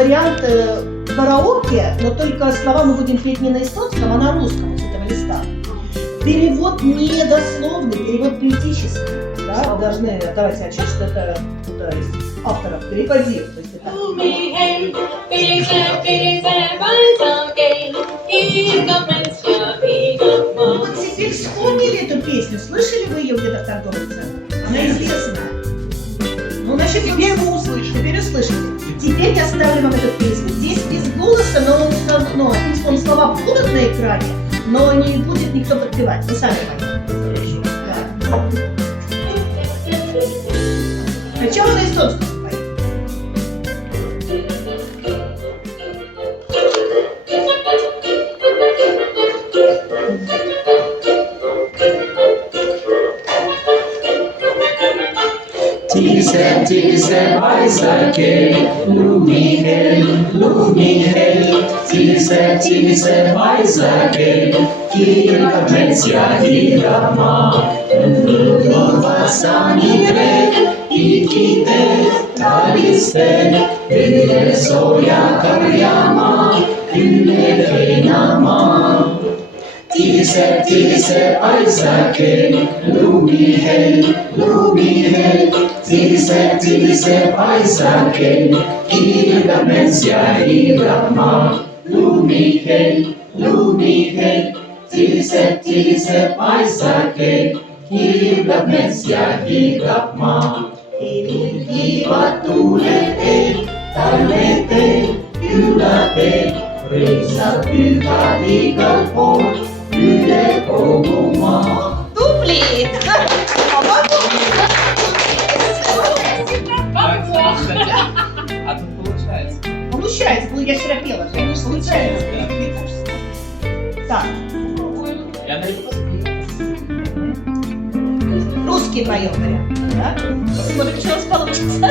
вариант караоке, но только слова мы будем петь не на эстонском, а на русском с этого листа. Перевод не дословный, перевод поэтический. Да? Должны отдавать себе отчет, что это кто-то из авторов переводил. То есть это... Вот теперь вспомнили эту песню, слышали вы ее где-то в торговце? Она известная. Ну, значит, теперь вы услышите, теперь услышите. Теперь я ставлю вам эту песню. Здесь без голоса, но слова будут на экране, но не будет никто подпевать. Вы сами понимаете. Да. Сначала на эстонском поем. Tise Isake, Lumihel, Tise Isake, Kirka Metsja Hirama, Vasani Trek, Ikite, Taliste, Vile Soja Karjama, Külle Heinama. Tise Isake, Lumihel, Tise Isake, Kirka Metsja Hirama, Lumihel, Tise Isake, Kirka Metsja Hirama. Kiva tuulet, talvet, ylät, reissat pyytää igal pool, üle kogu maa. Тупли! А тут получается. Получается, ну я вчера пела, конечно, получается. Так, Я на это русский поем вариант, да? Посмотрим, что у нас получится.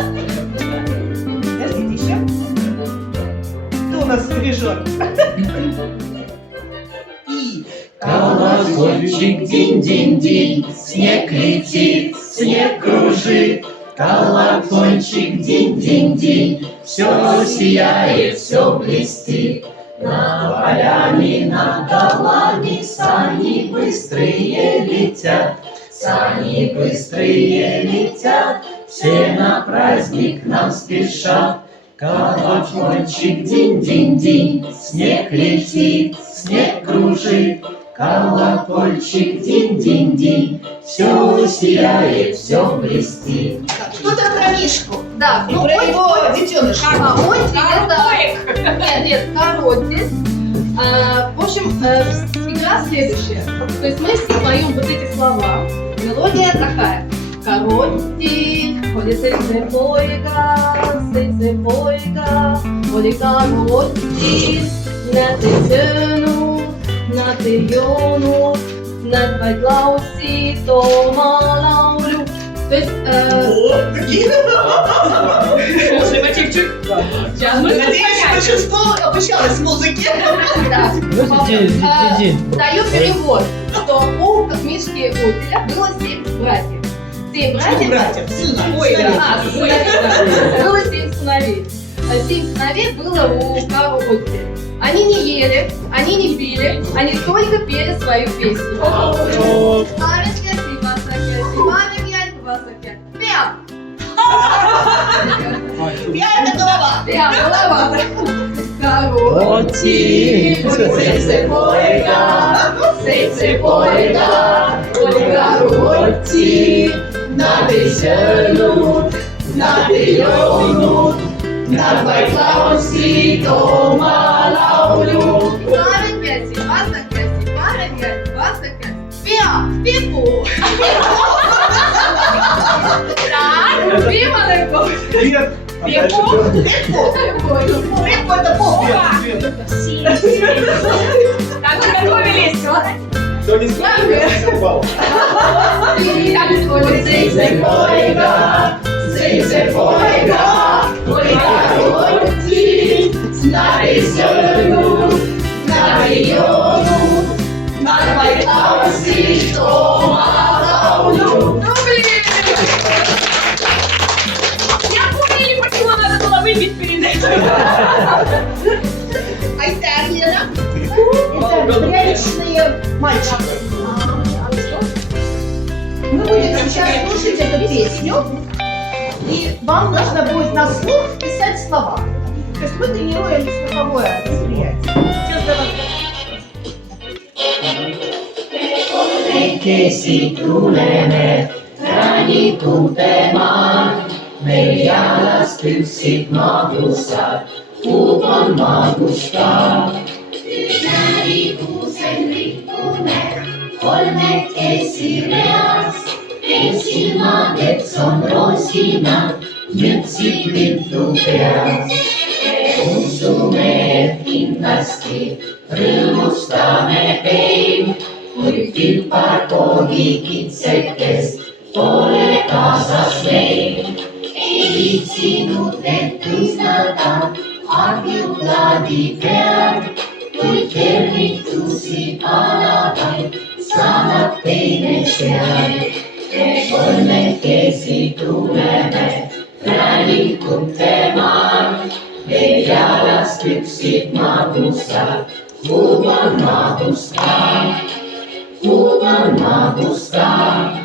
Подождите еще. Кто у нас бережет? И Колокольчик динь-динь-динь, снег летит, снег кружит. Колокольчик динь-динь-динь, все сияет, все блестит. На поляне, над головами сани быстрые летят, сани быстрые летят, все на праздник нам спешат. Колокольчик динь-динь-динь, снег летит, снег кружит. Колокольчик динь-динь-динь, все сияет, все блестит. что-то про Мишку. Да, И про его детеныша. Нет, коротец. В общем, игра следующая. То есть мы все поем вот эти слова. Мелодия такая. Коротик, ходит цепойка, ходит коротик, на тетену, на тейону, на твайглауси, тома лаулю. То есть... Слушай, Мативчик, надеюсь, большинство обучалось музыке. Даю перевод, что у Мишки Гуделя было 7 братьев. 7 братьев. Было 7 сыновей. 7 сыновей было у Гуделя. Они не ели, они не пили, они только пели свою песню. Пьяная голова. Коротик, коротик, на веселу, на бельону, на байклауси, дома лаулю. Пипу. Так, пиво такое. Пипу. Репу это попа. Так, вы готовились? Кто не знает, все балл. На веселу, на району, на байклауси, дома лаулю. Я помню, почему надо было выпить перед этим. успешные мальчики. Мы будем сейчас слушать эту песню, и вам нужно будет на слух писать слова. То есть мы тренируем слуховое восприятие. Сейчас давай. Che si tuleme, ranitute maan, meil jalas püksid magusad, kuuban magustab. Näärikuusel rikkume, kolmekesi reas, meil silmadeks on rosinad, mütsid viltu peas. Usume, et kindlasti rõõmustame teid, kuid tüpar poodi kitsekest pole kaasas meil. Ei viitsinud need tõstada ahjuplaadi peal, kuid tervitusi palavaid saadab teine seal. Me kolmekesi tuleme rännikute maal, meil jalas püksid magusad, kuuban magustab. Kuuban magustab.